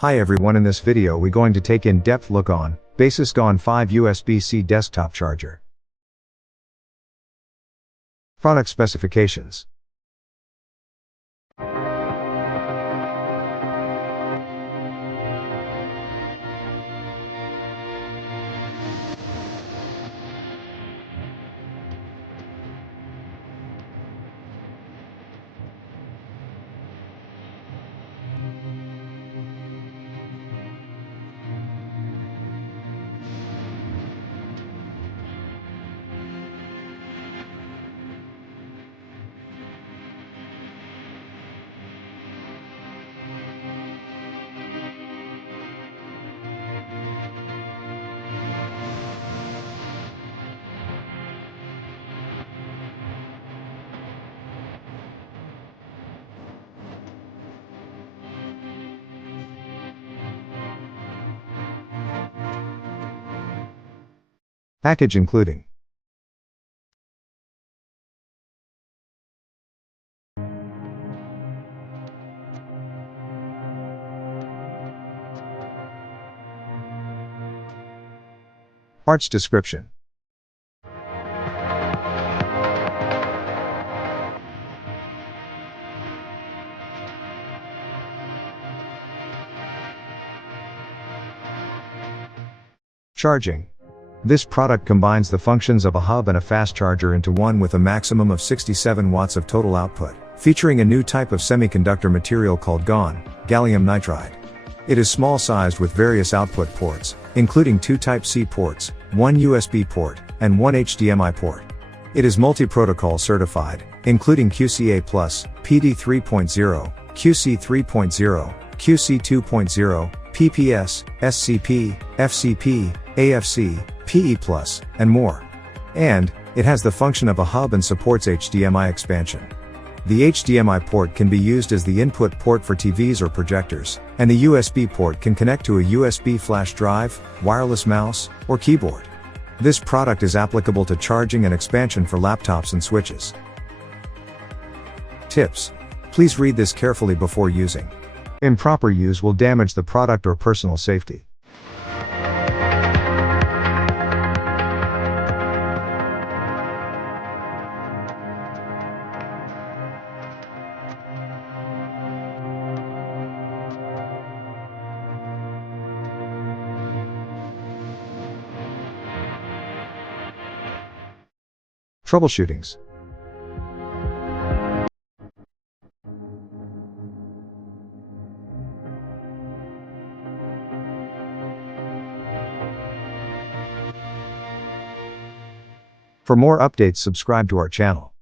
Hi everyone, in this video we're going to take in-depth look on Baseus GaN5 USB-C desktop charger. Product specifications. Package including parts description. Charging. This product combines the functions of a hub and a fast charger into one with a maximum of 67 watts of total output, featuring a new type of semiconductor material called GaN, gallium nitride. It is small-sized with various output ports, including 2 Type-C ports, 1 USB port, and 1 HDMI port. It is multi-protocol certified, including QCA+, PD 3.0, QC 3.0, QC 2.0, PPS, SCP, FCP, AFC, PE+, and more. And, it has the function of a hub and supports HDMI expansion. The HDMI port can be used as the input port for TVs or projectors, and the USB port can connect to a USB flash drive, wireless mouse, or keyboard. This product is applicable to charging and expansion for laptops and switches. Tips. Please read this carefully before using. Improper use will damage the product or personal safety. Troubleshootings. For more updates, subscribe to our channel.